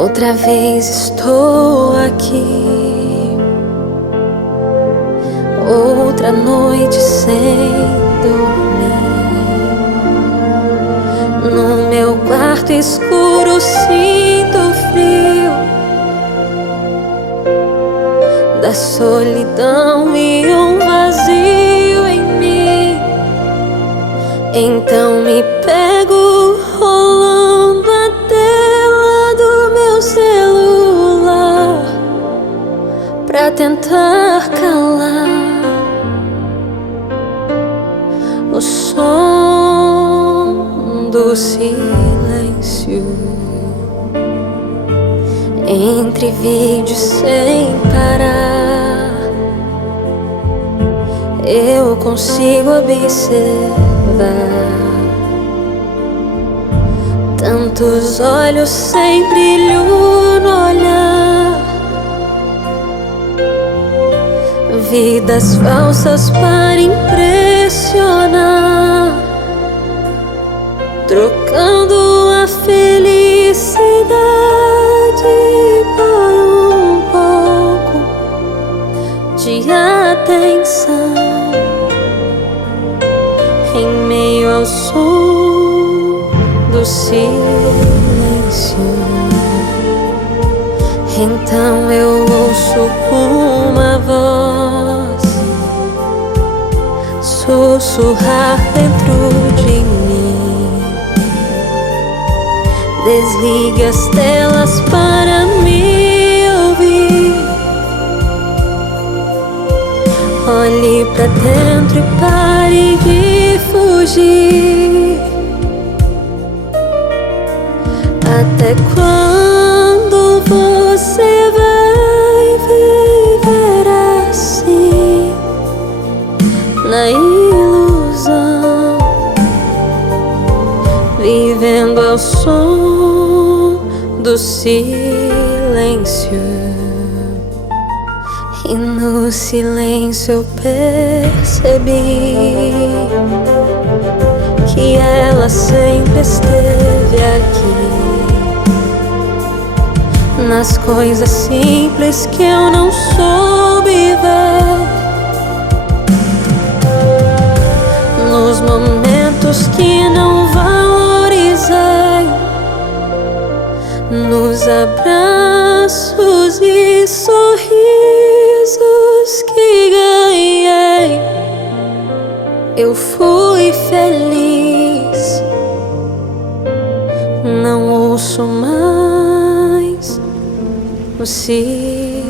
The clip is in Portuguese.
Outra vez estou aqui, outra noite sem dormir. No meu quarto escuro sinto o frio da solidão e um vazio em mim. Então me pego rolando a tela do meu celular pra tentar calar o som do silêncio. Entre vídeos sem parar, eu consigo observar tantos olhos sem brilho no olhar, vidas falsas para impressionar, trocando a felicidade por um pouco de atenção. Em meio ao som do silêncio, então eu ouço uma voz sussurrar dentro de mim: desligue as telas para me ouvir. Olhe pra dentro e pare de fugir. Até quando você vai viver assim, na ilusão, vivendo ao som do silêncio? E no silêncio eu percebi que ela sempre esteve aqui, nas coisas simples que eu não soube ver, nos momentos que não valorizei, nos abraços e sorrisos que ganhei. Eu fui feliz, não ouço mais o silêncio.